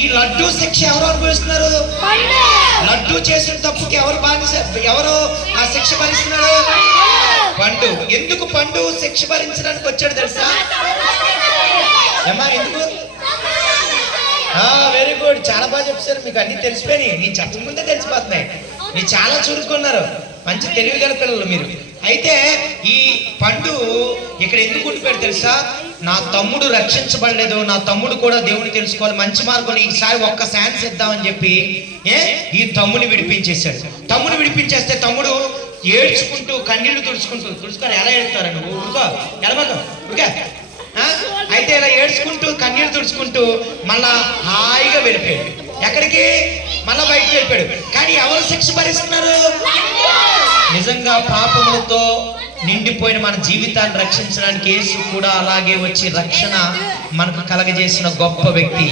ఈ లడ్డు శిక్ష ఎవరు అనుభవిస్తున్నారు? లడ్డు చేసిన తప్పుకి ఎవరు బానిస ఎవరు ఆ శిక్ష భరిస్తున్నాడు? పండు. ఎందుకు పండు శిక్ష భరించడానికి వచ్చాడు తెలుసా? ఏమా ఎందుకు? వెరీ గుడ్ చాలా బాగా చెప్పారు. మీకు అన్ని తెలిసిపోయినాయి. నేను చెప్పకముందే తెలిసిపోతున్నాయి. మీరు చాలా చురుకున్నారు మంచి తెలివి గల పిల్లలు మీరు. అయితే ఈ పండు ఇక్కడ ఎందుకు ఉండిపోయాడు తెలుసా? నా తమ్ముడు రక్షించబడలేదు నా తమ్ముడు కూడా దేవుని తెలుసుకోవాలి. మంచి మార్గం ఈసారి ఒక్క ఛాన్స్ ఇద్దామని చెప్పి ఏ? ఈ తమ్ముని విడిపించేశాడు. తమ్ముని విడిపించేస్తే తమ్ముడు ఏడ్చుకుంటూ కన్నీళ్ళు తుడుచుకుంటూ తుడుచుకొని ఎలా ఏడుతారు నువ్వు? ఉడుకో ఓకే ఉడికా అయితే ఇలా ఏడ్చుకుంటూ కన్నీరు తుడుచుకుంటూ మళ్ళా హాయిగా వెళ్ళిపోయాడు. ఎక్కడికి? మళ్ళా బయటకు వెళ్ళిపోయాడు. కానీ ఎవరు శిక్ష భరిస్తున్నారు? నిజంగా పాపములతో నిండిపోయిన మన జీవితాన్ని రక్షించడానికి యేసు కూడా అలాగే వచ్చి రక్షణ మనకు కలగజేసిన గొప్ప వ్యక్తి.